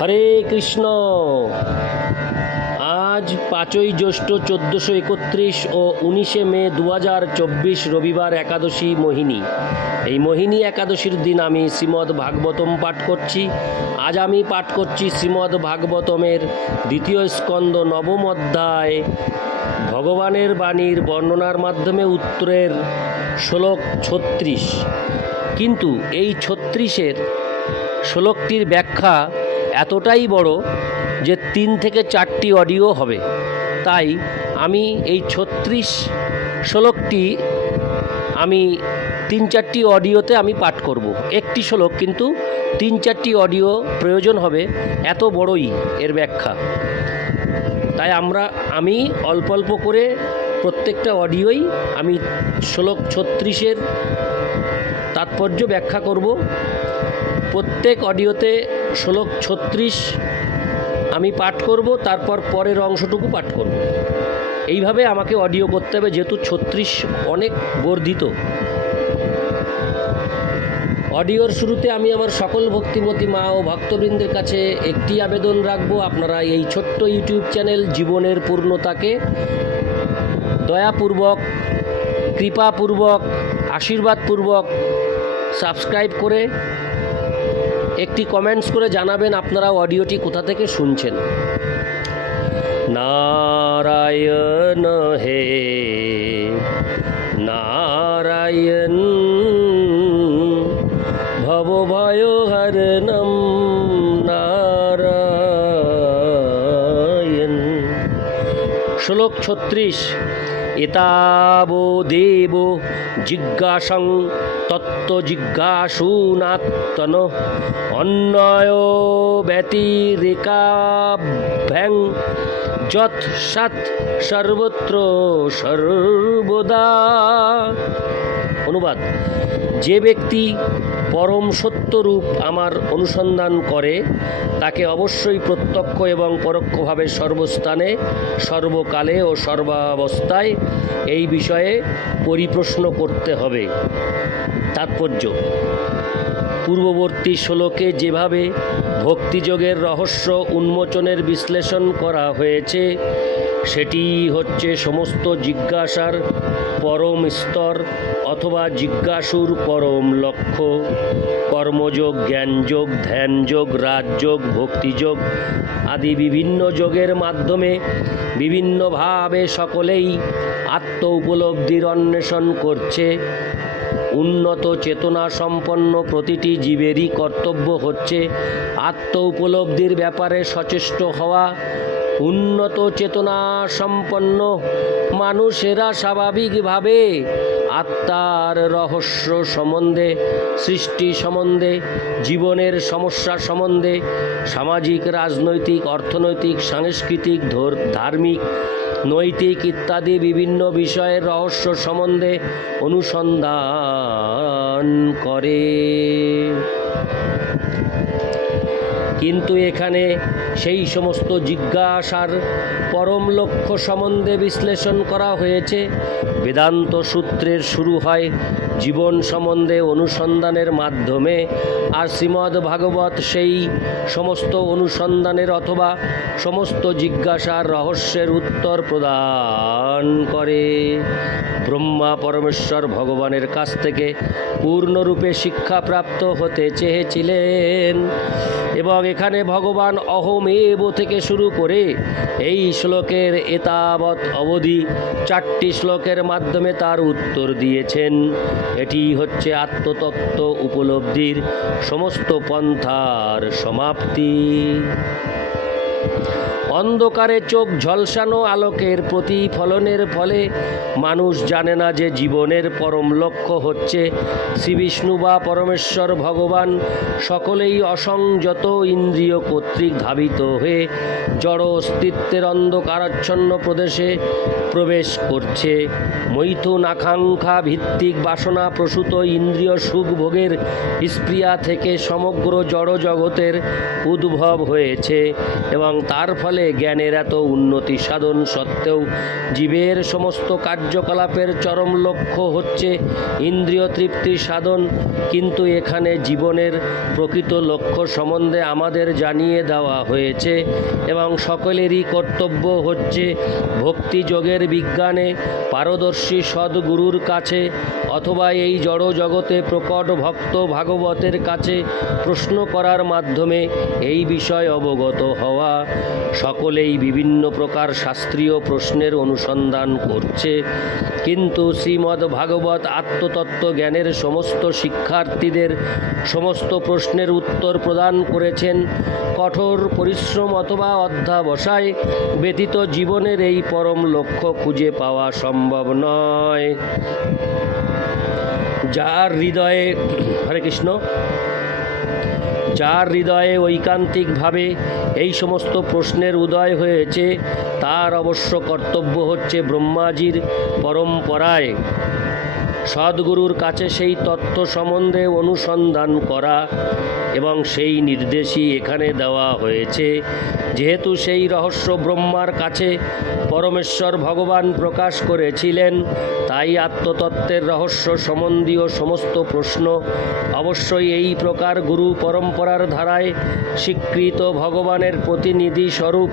হরে কৃষ্ণ। আজ পাঁচই জ্যৈষ্ঠ চোদ্দোশো একত্রিশ ও উনিশে মে দু চব্বিশ রবিবার একাদশী মোহিনী। এই মোহিনী একাদশীর দিন আমি শ্রীমদ্ ভাগবতম পাঠ করছি। আজ আমি পাঠ করছি শ্রীমদ্ ভাগবতমের দ্বিতীয় স্কন্দ নবম অধ্যায়। ভগবানের বাণীর বর্ণনার মাধ্যমে উত্তরের শ্লোক ছত্রিশ। কিন্তু এই ছত্রিশের শ্লোকটির ব্যাখ্যা এতটাই বড় যে তিন থেকে চারটি অডিও হবে। তাই আমি এই ছত্রিশ শ্লোকটি আমি তিন চারটি অডিওতে আমি পাঠ করব। একটি শ্লোক কিন্তু তিন চারটি অডিও প্রয়োজন হবে, এত বড়ই এর ব্যাখ্যা। তাই আমরা, আমি অল্প অল্প করে প্রত্যেকটা অডিওই আমি শ্লোক ছত্রিশের তাৎপর্য ব্যাখ্যা করব। প্রত্যেক অডিওতে শ্লোক ছত্রিশ আমি পাঠ করব, তারপর পরের অংশটুকু পাঠ করব। এইভাবে আমাকে অডিও করতে হবে, যেহেতু ছত্রিশ অনেক বর্ধিত। অডিওর শুরুতে আমি আমার সকল ভক্তিমতী মা ও ভক্তবৃন্দের কাছে একটি আবেদন রাখব, আপনারা এই ছোট্ট ইউটিউব চ্যানেল জীবনের পূর্ণতাকে দয়াপূর্বক, কৃপাপূর্বক, আশীর্বাদপূর্বক সাবস্ক্রাইব করে একটি কমেন্টস করে জানাবেন আপনারা অডিওটি কোথা থেকে শুনছেন। নারায়ণ হে, নারায়ণ, ভবভয়হরণম নারায়ণ। শ্লোক ছত্রিশ। এতাবো দেব জিজ্ঞাসং তত্ত্ব জিজ্ঞাসুনাত্মন অন্যয় ব্যতিরেকাভ্যাং সৎ সর্বত্র সর্বদা। অনুবাদ, যে ব্যক্তি পরম সত্যরূপ আমার অনুসন্ধান করে, তাকে অবশ্যই প্রত্যক্ষ এবং পরোক্ষভাবে সর্বস্থানে, সর্বকালে ও সর্বাবস্থায় এই বিষয়ে পরিপ্রশ্ন করতে হবে। তাৎপর্য পূর্ববর্তী শ্লোকে যেভাবে ভক্তিযোগের রহস্য উন্মোচনের বিশ্লেষণ করা হয়েছে সেটি হচ্ছে সমস্ত জিজ্ঞাসার পরম স্তর অথবা জিজ্ঞাসুর পরম লক্ষ্য। কর্মযোগ, জ্ঞানযোগ, ধ্যানযোগ, রাজযোগ, ভক্তিযোগ আদি বিভিন্ন যোগের মাধ্যমে বিভিন্নভাবে সকলেই আত্ম উপলব্ধির অন্বেষণ করছে। উন্নত চেতনা সম্পন্ন প্রতিটি জীবেরই কর্তব্য হচ্ছে আত্ম উপলব্ধির ব্যাপারে সচেষ্ট হওয়া। উন্নত চেতনা সম্পন্ন মানুষেরা স্বাভাবিকভাবে আত্মার রহস্য সম্বন্ধে, সৃষ্টি সম্বন্ধে, জীবনের সমস্যা সম্বন্ধে, সামাজিক, রাজনৈতিক, অর্থনৈতিক, সাংস্কৃতিক, ধর- ধার্মিক নৈতিক ইত্যাদি বিভিন্ন বিষয়ের রহস্য সম্বন্ধে অনুসন্ধান করে। কিন্তু এখানে সেই সমস্ত জিজ্ঞাসার পরম লক্ষ্য সম্বন্ধে বিশ্লেষণ করা হয়েছে। বেদান্ত সূত্রের শুরু হয় জীবন সম্বন্ধে অনুসন্ধানের মাধ্যমে, আর শ্রীমদ্ ভাগবত সেই সমস্ত অনুসন্ধানের অথবা সমস্ত জিজ্ঞাসার রহস্যের উত্তর প্রদান করে। ব্রহ্মা পরমেশ্বর ভগবানের কাছ থেকে পূর্ণরূপে শিক্ষাপ্রাপ্ত হতে চেয়েছিলেন এবং এখানে ভগবান অহমেব থেকে শুরু করে এই শ্লোকের এতাবৎ অবধি চারটি শ্লোকের মাধ্যমে তার উত্তর দিয়েছেন। এটি হচ্ছে আত্মতত্ত্ব উপলব্ধির সমস্ত পন্থার সমাপ্তি। অন্ধকারে চোখ ঝলসানো আলোকের প্রতিফলনের ফলে মানুষ জানে না যে জীবনের পরম লক্ষ্য হচ্ছে শ্রী বিষ্ণু বা পরমেশ্বর ভগবান। সকলেই অসংযত ইন্দ্রিয় কর্তৃক ধাবিত হয়ে জড় অস্তিত্বের অন্ধকারাচ্ছন্ন প্রদেশে প্রবেশ করছে। মৈথুন আকাঙ্ক্ষা ভিত্তিক বাসনা প্রসূত ইন্দ্রিয় সুখ ভোগের স্প্রিয়া থেকে সমগ্র জড় জগতের উদ্ভব হয়েছে এবং তার ফলে জ্ঞানের এত উন্নতি সাধন সত্ত্বেও জীবের সমস্ত কার্যকলাপের চরম লক্ষ্য হচ্ছে ইন্দ্রিয় তৃপ্তি সাধন। কিন্তু এখানে জীবনের প্রকৃত লক্ষ্য সম্বন্ধে আমাদের জানিয়ে দেওয়া হয়েছে এবং সকলেরই কর্তব্য হচ্ছে ভক্তি যোগের বিজ্ঞানে পারদর্শী সদ্গুরুর কাছে অথবা এই জড় জগতে প্রকট ভক্ত ভাগবতের কাছে প্রশ্ন করার মাধ্যমে এই বিষয় অবগত হওয়া। সকলেই বিভিন্ন প্রকার শাস্ত্রীয় প্রশ্নের অনুসন্ধান করছে। কিন্তু শ্রীমদ্ ভাগবত আত্মতত্ত্ব জ্ঞানের সমস্ত শিক্ষার্থীদের সমস্ত প্রশ্নের উত্তর প্রদান করেছেন কঠোর পরিশ্রম অথবা অধ্যাবসায় ব্যতীত জীবনের এই পরম লক্ষ্য খুঁজে পাওয়া সম্ভব নয়। যার হৃদয়ে হরে কৃষ্ণ। যার হৃদয়ে ঐকান্তিকভাবে এই সমস্ত প্রশ্নের উদয় হয়েছে তার অবশ্য কর্তব্য হচ্ছে ব্রহ্মাজির পরম্পরায়। সদ্গুরুর কাছে সেই তত্ত্ব সম্বন্ধে অনুসন্ধান করা এবং সেই নির্দেশই এখানে দেওয়া হয়েছে। যেহেতু সেই রহস্য ব্রহ্মার কাছে পরমেশ্বর ভগবান প্রকাশ করেছিলেন, তাই আত্মতত্ত্বের রহস্য সম্বন্ধীয় সমস্ত প্রশ্ন অবশ্যই এই প্রকার গুরু পরম্পরার ধারায় স্বীকৃত ভগবানের প্রতিনিধি স্বরূপ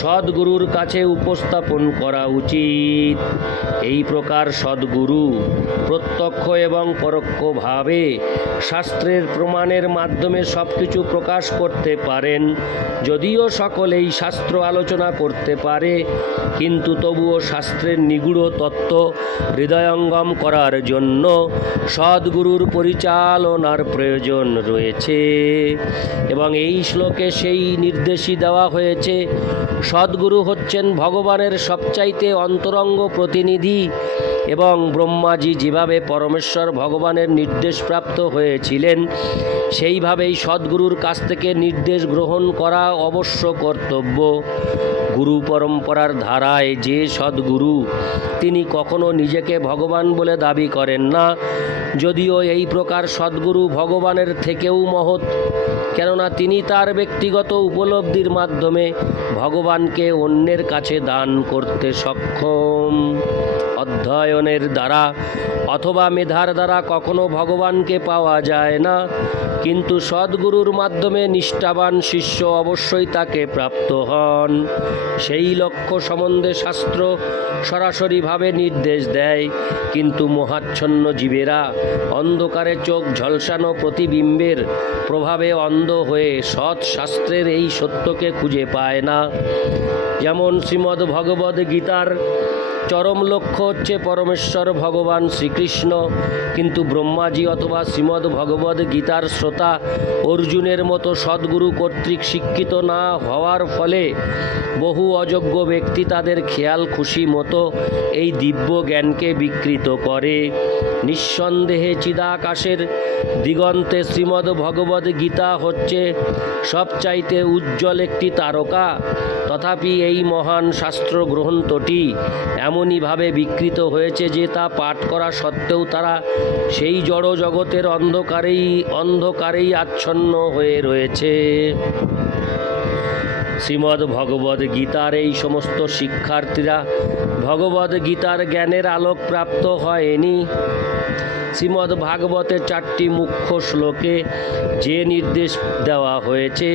সদ্গুরুর কাছে উপস্থাপন করা উচিত। এই প্রকার সদ্গুরু প্রত্যক্ষ এবং পরোক্ষভাবে শাস্ত্রের প্রমাণের মাধ্যমে সব কিছু প্রকাশ করতে পারেন। যদিও সকলেই শাস্ত্র আলোচনা করতে পারে, কিন্তু তবুও শাস্ত্রের নিগুড় তত্ত্ব হৃদয়ঙ্গম করার জন্য সদ্গুরুর পরিচালনার প্রয়োজন রয়েছে। এবং এই শ্লোকে সেই নির্দেশই দেওয়া হয়েছে, সদ্গুরু হচ্ছেন ভগবানের সবচাইতে অন্তরঙ্গ প্রতিনিধি এবং ব্রহ্মাজি যেভাবে পরমেশ্বর ভগবানের নির্দেশপ্রাপ্ত হয়েছিলেন, সেইভাবেই সদ্গুরুর কাছ থেকে নির্দেশ গ্রহণ করা অবশ্য কর্তব্য। গুরু পরম্পরার ধারায় যে সদ্গুরু, তিনি কখনো নিজেকে ভগবান বলে দাবি করেন না। যদিও এই প্রকার সদ্গুরু ভগবানের থেকেও মহৎ, কেননা তিনি তার ব্যক্তিগত উপলব্ধির মাধ্যমে ভগবানকে অন্যের কাছে দান করতে সক্ষম। অধ্যয়নের দ্বারা অথবা মেধার দ্বারা কখনো ভগবানকে পাওয়া যায় না। কিন্তু সদ্গুরুর মাধ্যমে নিষ্ঠাবান শিষ্য অবশ্যই তাকে প্রাপ্ত হন। সেই লক্ষ্য সম্বন্ধে শাস্ত্র সরাসরিভাবে নির্দেশ দেয়। কিন্তু মহাচ্ছন্ন জীবেরা অন্ধকারে চোখ ঝলসানো প্রতিবিম্বের প্রভাবে অন্ধ হয়ে সৎ শাস্ত্রের এই সত্যকে খুঁজে পায় না। যেমন শ্রীমদ্ ভগবদ গীতার চরম লক্ষ্য হচ্ছে পরমেশ্বর ভগবান শ্রীকৃষ্ণ। কিন্তু ব্রহ্মাজি অথবা শ্রীমদ্ ভগবদ গীতার শ্রোতা অর্জুনের মতো সদ্গুরু কর্তৃক শিক্ষিত না হওয়ার ফলে বহু অযোগ্য ব্যক্তি তাদের খেয়াল খুশি মতো এই দিব্য জ্ঞানকে বিকৃত করে। নিঃসন্দেহে চিদাকাশের দিগন্তে শ্রীমদ্ ভগবদ গীতা হচ্ছে সবচাইতে উজ্জ্বল একটি তারকা। তথাপি এই মহান শাস্ত্র গ্রন্থটি এমনইভাবে বিকৃত হয়েছে যে তা পাঠ করা সত্ত্বেও তারা সেই জড় জগতের অন্ধকারেই অন্ধকারেই আচ্ছন্ন হয়ে রয়েছে। শ্রীমদ্ ভগবদ গীতার এই সমস্ত শিক্ষার্থীরা ভগবদ গীতার জ্ঞানের আলোক প্রাপ্ত হয়নি। শ্রীমদ্ ভাগবতের চারটি মুখ্য শ্লোকে যে নির্দেশ দেওয়া হয়েছে,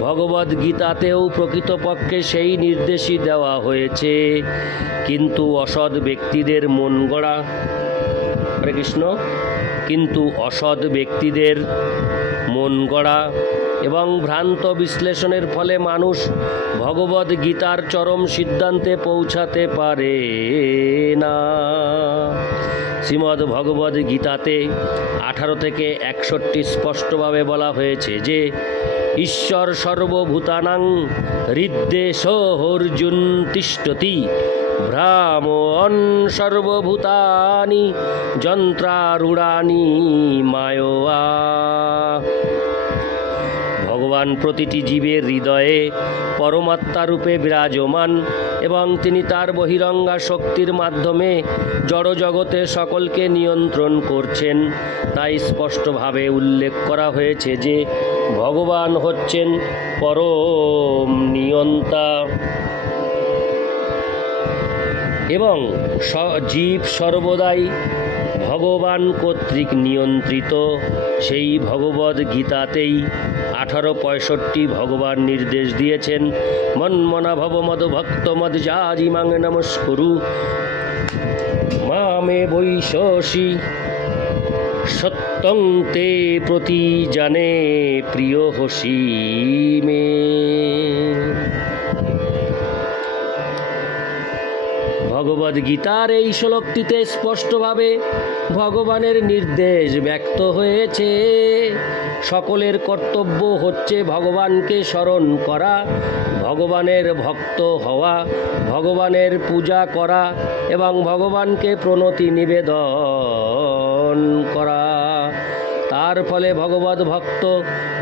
ভগবদ্ গীতাতেও প্রকৃতপক্ষে সেই নির্দেশই দেওয়া হয়েছে। কিন্তু অসৎ ব্যক্তিদের মন গড়া, হরে কৃষ্ণ, কিন্তু অসৎ ব্যক্তিদের মন গড়া এবং ভ্রান্ত বিশ্লেষণের ফলে মানুষ ভগবদ গীতার চরম সিদ্ধান্তে পৌঁছাতে পারে না। শ্রীমদ্ ভগবদ গীতাতে আঠারো থেকে একষট্টি স্পষ্টভাবে বলা হয়েছে যে, ঈশ্বর সর্বভূতানাং হৃদ্দেশ অর্জুন তিষ্ঠতি ভ্রামণ সর্বভূতানি যন্ত্রারূঢ়ানি মায়োয়া ভগবান প্রতিটি জীবের হৃদয়ে পরমাত্মা রূপে বিরাজমান এবং তিনি তার বহিরঙ্গা শক্তির মাধ্যমে জড়জগতে সকলকে নিয়ন্ত্রণ করছেন। তাই স্পষ্টভাবে উল্লেখ করা হয়েছে যে, ভগবান হচ্ছেন পরম নিয়ন্তা। এবং জীব সর্বদাই ভগবান কর্তৃক নিয়ন্ত্রিত। সেই ভগবদ গীতাতেই আঠারো পঁয়ষট্টি ভগবান নির্দেশ দিয়েছেন, মন্মনা ভব মদ ভক্ত মদ জাজিমাং নমস্কুরু। মামে বৈশসী সত্যং তে প্রতি জানে প্রিয় হসি মে। ভগবদ গীতার এই শ্লোকটিতে স্পষ্টভাবে ভগবানের নির্দেশ ব্যক্ত হয়েছে। সকলের কর্তব্য হচ্ছে ভগবানকে স্মরণ করা, ভগবানের ভক্ত হওয়া, ভগবানের পূজা করা এবং ভগবানকে প্রণতি নিবেদন করা। তার ফলে ভগবত ভক্ত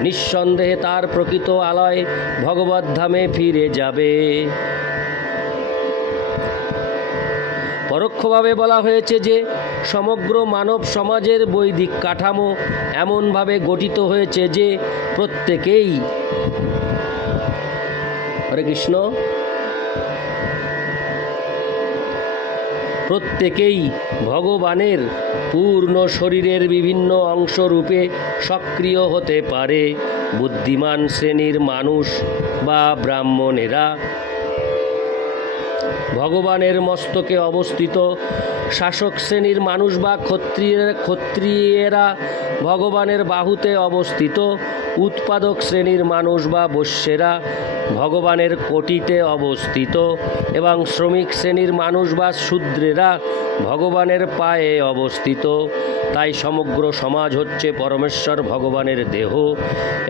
নিঃসন্দেহে তার প্রকৃত আলয় ভগবত ধামে ফিরে যাবে। পরোক্ষভাবে বলা হয়েছে যে সমগ্র মানব সমাজের বৈদিক কাঠামো এমনভাবে গঠিত হয়েছে যে প্রত্যেকেই হরে কৃষ্ণ, প্রত্যেকেই ভগবানের পূর্ণ শরীরের বিভিন্ন অংশ রূপে সক্রিয় হতে পারে। বুদ্ধিমান শ্রেণির মানুষ বা ব্রাহ্মণেরা ভগবানের মস্তকে অবস্থিত। শাসক শ্রেণির মানুষ বা ক্ষত্রিয় ক্ষত্রিয়েরা ভগবানের বাহুতে অবস্থিত। উৎপাদক শ্রেণির মানুষ বা বৈশ্যেরা ভগবানের কোটিতে অবস্থিত। এবং শ্রমিক শ্রেণির মানুষ বা শূদ্রেরা ভগবানের পায়ে অবস্থিত। তাই সমগ্র সমাজ হচ্ছে পরমেশ্বর ভগবানের দেহ।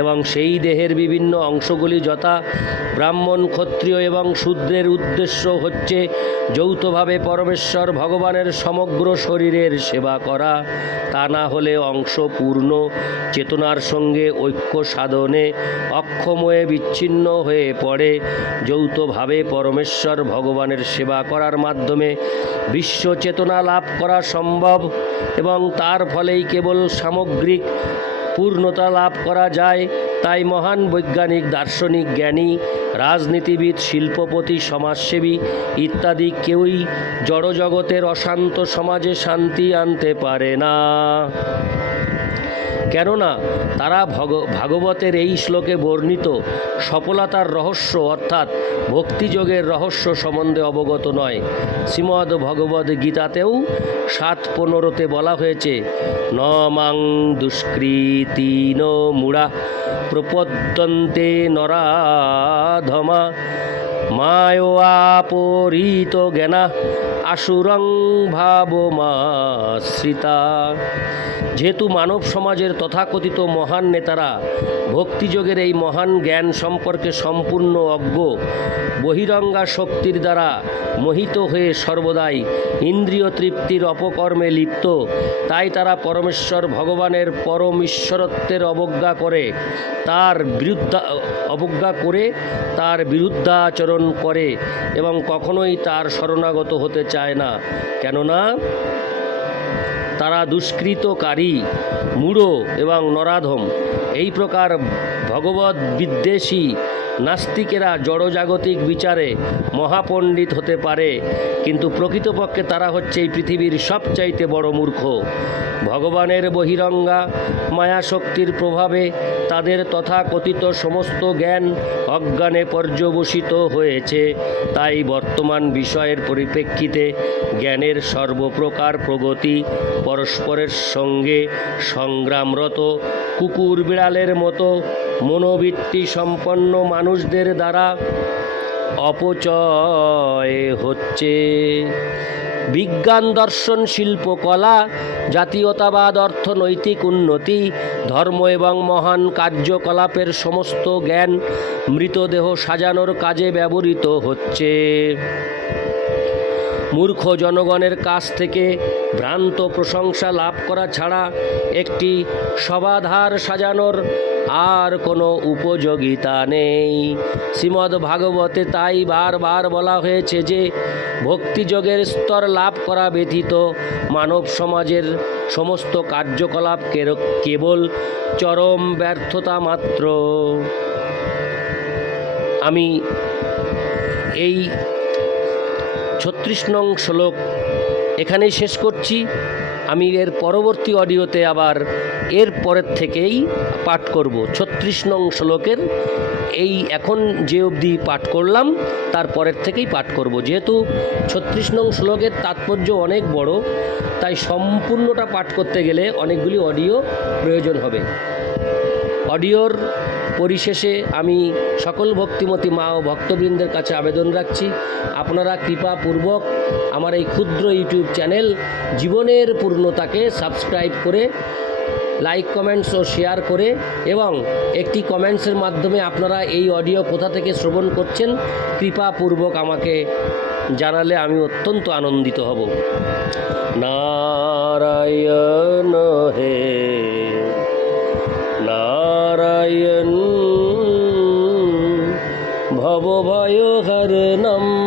এবং সেই দেহের বিভিন্ন অংশগুলি যথা ব্রাহ্মণ, ক্ষত্রিয় এবং শূদ্রের উদ্দেশ্য হচ্ছে যৌথভাবে পরমেশ্বর ভগবানের সমগ্র শরীরের সেবা করা। তা না হলে অংশ পূর্ণ। চেতনার সঙ্গে ঐক্য সাধনে অক্ষম হয়ে বিচ্ছিন্ন হয়ে পড়ে। যৌথভাবে পরমেশ্বর ভগবানের সেবা করার মাধ্যমে বিশ্ব চেতনা লাভ করা সম্ভব এবং তার ফলেই কেবল সামগ্রিক পূর্ণতা লাভ করা যায়। তাই মহান বৈজ্ঞানিক, দার্শনিক, জ্ঞানী, রাজনীতিবিদ, শিল্পপতি, সমাজসেবী ইত্যাদি কেউই জড়জগতের অশান্ত সমাজে শান্তি আনতে পারে না। কেননা তারা ভগ, ভাগবতের এই শ্লোকে বর্ণিত সফলতার রহস্য অর্থাৎ ভক্তিযোগের রহস্য সম্বন্ধে অবগত নয়। শ্রীমদ্ ভগবদ গীতাতেও সাত পনেরোতে বলা হয়েছে ন মাং দুষ্কৃতি ন প্রপদ্যন্তে নরাধমা মায়োয়াপরিত জ্ঞানা আসুরং ভাবমাশ্রিতা যেহেতু মানব সমাজের তথাকথিত মহান নেতারা ভক্তিযোগের এই মহান জ্ঞান সম্পর্কে সম্পূর্ণ অজ্ঞ, বহিরঙ্গা শক্তির দ্বারা মোহিত হয়ে সর্বদাই ইন্দ্রিয় তৃপ্তির অপকর্মে লিপ্ত, তাই তারা পরমেশ্বর ভগবানের পরম ঈশ্বরত্বের অবজ্ঞা করে, তার বিরুদ্ধা অবজ্ঞা করে, তার বিরুদ্ধাচরণ করে এবং কখনোই তার শরণাগত হতে চায় না। কেননা তারা দুষ্কৃতকারী মূঢ় এবং নরাধম। এই প্রকার ভগবত বিদ্বেষী নাস্তিকেরা জড়জাগতিক বিচারে মহাপণ্ডিত হতে পারে, কিন্তু প্রকৃতপক্ষে তারা হচ্ছে এই পৃথিবীর সবচাইতে বড় মূর্খ। ভগবানের বহিরঙ্গা, মায়াশক্তির প্রভাবে তাদের তথাকথিত সমস্ত জ্ঞান অজ্ঞানে পর্যবসিত হয়েছে। তাই বর্তমান বিষয়ের পরিপ্রেক্ষিতে জ্ঞানের সর্বপ্রকার প্রগতি পরস্পরের সঙ্গে সংগ্রামরত কুকুর বিড়ালের মতো মনোবৃত্তি সম্পন্ন মানুষদের দ্বারা অপচয় হচ্ছে। বিজ্ঞান, দর্শন শিল্পকলা জাতীয়তাবাদ, অর্থনৈতিক উন্নতি, ধর্ম এবং মহান কার্যকলাপের সমস্ত জ্ঞান মৃতদেহ সাজানোর কাজে ব্যবহৃত হচ্ছে। মূর্খ জনগণের কাছ থেকে ভ্রান্ত প্রশংসা লাভ করা ছাড়া একটি সবাধার সাজানোর আর কোনো উপযোগিতা নেই। শ্রীমদ্ ভাগবতে তাই বারবার বলা হয়েছে যে, ভক্তিযোগের স্তর লাভ করা ব্যতীত মানব সমাজের সমস্ত কার্যকলাপ কের- কেবল চরম ব্যর্থতা মাত্র। আমি এই ছত্রিশ নং শ্লোক। এখানেই শেষ করছি। আমি এর পরবর্তী অডিওতে আবার এর পরের থেকেই পাঠ করব। ছত্রিশ নং শ্লোকের এই এখন যে অবধি পাঠ করলাম, তার পরের থেকেই পাঠ করব। যেহেতু ছত্রিশ নং শ্লোকের তাৎপর্য অনেক বড়, তাই সম্পূর্ণটা পাঠ করতে গেলে অনেকগুলি অডিও প্রয়োজন হবে। অডিওর পরিশেষে আমি সকল ভক্তিমতী মা ও ভক্তবৃন্দের কাছে আবেদন রাখছি। আপনারা কৃপাপূর্বক আমার এই ক্ষুদ্র ইউটিউব চ্যানেল জীবনের পূর্ণতাকে সাবস্ক্রাইব করে, লাইক, কমেন্টস ও শেয়ার করে এবং একটি কমেন্টসের মাধ্যমে আপনারা এই অডিও কোথা থেকে শ্রবণ করছেন কৃপাপূর্বক আমাকে জানালে আমি অত্যন্ত আনন্দিত হব। নারায়ণ হে ভবভয় হরণম নারায়ণ